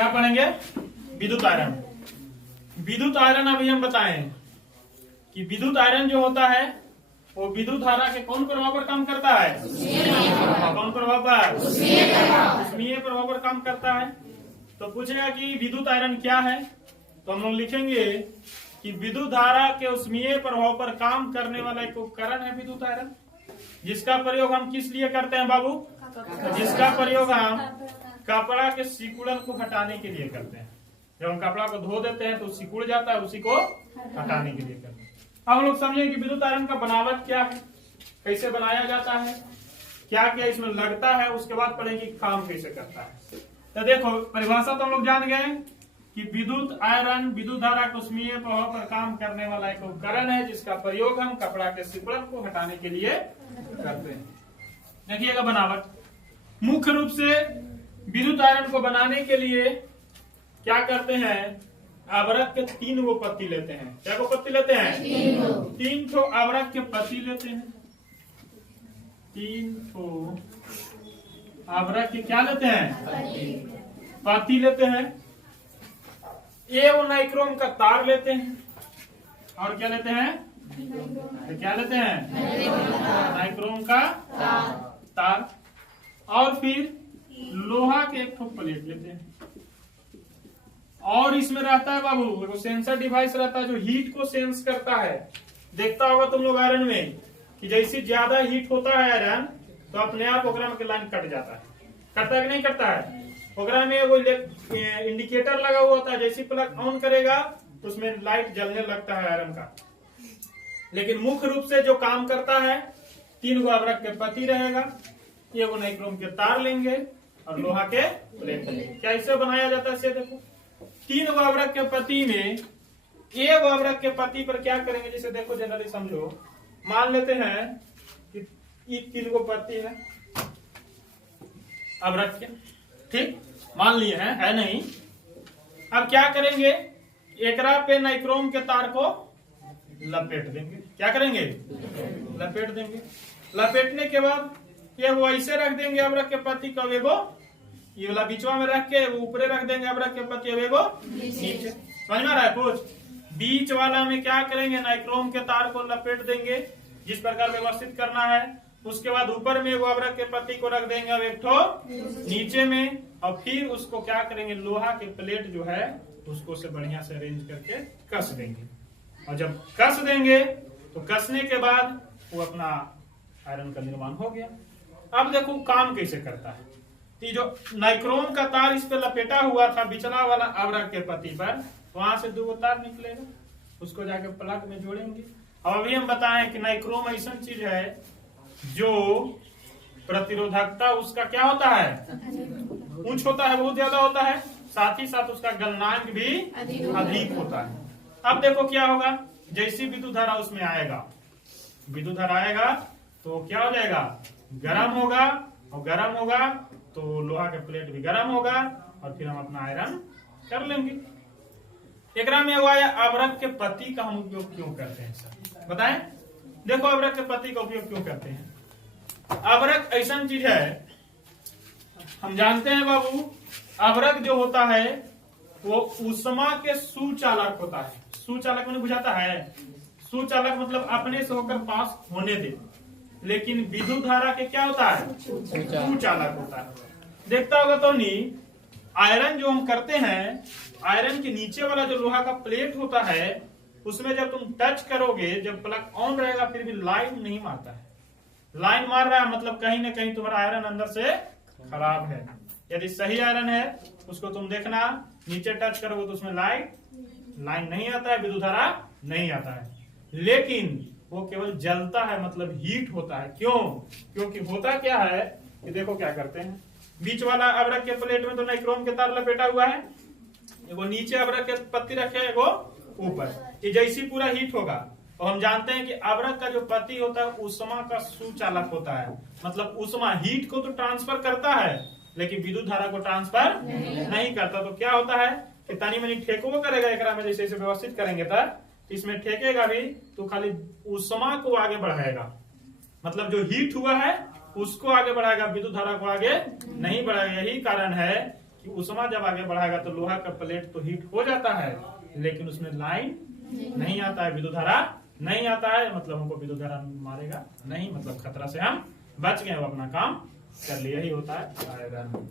क्या पढ़ेंगे? विद्युत आयरन। विद्युत आयरन अभी हम बताएं कि विद्युत आयरन जो होता है वो विद्युत धारा के कौन प्रभाव पर काम करता है? कौन प्रभाव पर? ऊष्मीय प्रभाव पर काम करता है। तो पूछेगा कि विद्युत आयरन क्या है, तो हम लोग लिखेंगे कि विद्युत धारा के ऊष्मीय प्रभाव पर काम करने वाला एक उपकरण है विद्युत आयरन, जिसका प्रयोग हम किस लिए करते हैं बाबू? जिसका प्रयोग हम कपड़ा के सिकुड़न को हटाने के लिए करते हैं। जब हम कपड़ा को धो देते हैं तो सिकुड़ जाता है, उसी को हटाने के लिए करते हैं। अब हम लोग समझे कि विद्युत आयरन का बनावट क्या है, कैसे बनाया जाता है, क्या क्या इसमें लगता है, उसके बाद पढ़ेंगे काम कैसे करता है। तो देखो परिभाषा तो हम लोग जान गए कि विद्युत आयरन विद्युत धारा के ऊष्मीय प्रभाव पर काम करने वाला एक उपकरण है, जिसका प्रयोग हम कपड़ा के सिकुड़न को हटाने के लिए करते हैं। देखिएगा बनावट, मुख्य रूप से विद्युत आयरन को बनाने के लिए क्या करते हैं, आवरक के 3 गो पत्ती लेते हैं। क्या गो पत्ती लेते हैं? 3 ठो आवरक के पत्ती लेते हैं। 3 ठो आवरक के क्या लेते हैं? पत्ती लेते हैं। नाइक्रोम का तार लेते हैं। और क्या लेते हैं? क्या लेते हैं? नाइक्रोम का तार। और फिर लोहा के एक ठो प्लेट लेते हैं। और इसमें रहता है बाबू देखो सेंसर डिवाइस रहता है जो हीट को सेंस करता है। देखता होगा तुम लोग आयरन में कि जैसे ज्यादा हीट होता है आयरन तो अपने आप ओकरा के लाइन कट जाता है। करता है कि नहीं करता है? ओकरा में वो इंडिकेटर लगा हुआ होता है, जैसे प्लग ऑन करेगा तो उसमें लाइट जलने लगता है आयरन का। लेकिन मुख्य रूप से जो काम करता है 3 गो आवरक के पत्ती रहेगा, 1 नाइक्रोम के तार लेंगे और लोहा के प्लेट लेंगे। क्या इसे बनाया जाता है? इसे देखो 3 गो आवरक के पत्ती में 1 आवरक के पत्ती पर क्या करेंगे, जैसे देखो जनरली समझो, मान लेते हैं कि 3 गो पत्ती है आवरक के, ठीक मान लिए हैं, है नहीं। अब क्या करेंगे, एकरा पे नाइक्रोम के तार को लपेट देंगे। क्या करेंगे? लपेट देंगे। लपेटने के बाद ये वो ऐसे रख देंगे आवरक के पत्ती का, एगो ये वाला बीचवा में रख के वो ऊपरे रख देंगे आवरक के पत्ती, एगो नीचे। समझ में आ रहा है? कुछ बीच वाला में क्या करेंगे, नाइक्रोम के तार को लपेट देंगे जिस प्रकार व्यवस्थित करना है। उसके बाद ऊपर में एगो आवरक के पत्ती को रख देंगे और एक ठो नीचे में, और फिर उसको क्या करेंगे, लोहा के प्लेट जो है उसको से बढ़िया से अरेंज करके कस देंगे। और जब कस देंगे तो कसने के बाद वो अपना आयरन का निर्माण हो गया। अब देखो काम कैसे करता है। तो जो नाइक्रोम का तार इस पे लपेटा हुआ था बिचला वाला आवरक के पत्ती पर, वहां से 2 तार निकलेगा, उसको जाके प्लग में जोड़ेंगे। अब अभी हम बताएं कि नाइक्रोम ऐसा चीज है जो प्रतिरोधकता उसका क्या होता है, ऊंच होता है, बहुत ज्यादा होता है, साथ ही साथ उसका गलनांक भी अधिक होता है। अब देखो क्या होगा, जैसी विद्युत धारा उसमें आएगा, विद्युत धारा आएगा तो क्या हो जाएगा, गर्म होगा, और गर्म होगा तो लोहा के प्लेट भी गर्म होगा, और फिर हम अपना आयरन कर लेंगे। एकरा में हुआ आवरक के पत्ती का हम उपयोग क्यों करते हैं सर, बताएं। देखो आवरक के पत्ती का उपयोग क्यों करते हैं। आवरक ऐसा चीज है, हम जानते हैं बाबू, आवरक जो होता है वो ऊष्मा के सुचालक होता है। सुचालक मैंने बुझाता है, सुचालक मतलब अपने से होकर पास होने दे। लेकिन विद्युत धारा के क्या होता है, सुचालक होता है। देखता होगा तो नहीं, आयरन जो हम करते हैं, आयरन के नीचे वाला जो लोहा का प्लेट होता है उसमें जब तुम टच करोगे, जब प्लग ऑन रहेगा फिर भी लाइन नहीं मारता है। लाइन मार रहा है मतलब कहीं ना कहीं तुम्हारा आयरन अंदर से खराब है। यदि सही आयरन है उसको तुम देखना, नीचे टच करोगे तो उसमें लाइन नहीं आता है, विद्युत धारा नहीं आता है। लेकिन वो केवल जलता है, मतलब हीट होता है। क्यों? क्योंकि होता क्या है कि देखो क्या करते हैं, बीच वाला आवरक के प्लेट में तो नाइक्रोम के तार लपेटा हुआ है, एगो नीचे आवरक के पत्ती रखे, एगो ऊपर। ये जैसी पूरा हीट होगा, और हम जानते हैं कि आवरक का जो पत्ती होता है ऊष्मा का सुचालक होता है, मतलब ऊष्मा हीट को तो ट्रांसफर करता है लेकिन विद्युत धारा को ट्रांसफर नहीं करता। तो क्या होता है कि तनी मनी ठेकबो करेगा एकरा में, जैसे व्यवस्थित करेंगे तब इसमें ठेकेगा भी तो खाली ऊष्मा को आगे बढ़ाएगा, मतलब जो हीट हुआ है उसको आगे बढ़ाएगा, विद्युत धारा को आगे नहीं बढ़ाएगा। यही कारण है कि तो उष्मा जब आगे बढ़ाएगा तो लोहा का प्लेट तो हीट हो जाता है, लेकिन उसमें लाइन नहीं आता है, विद्युत धारा नहीं आता है, मतलब हमको विद्युत धारा मारेगा नहीं, मतलब खतरा से हम बच गए, वो अपना काम कर लिए। यही होता है आयरन।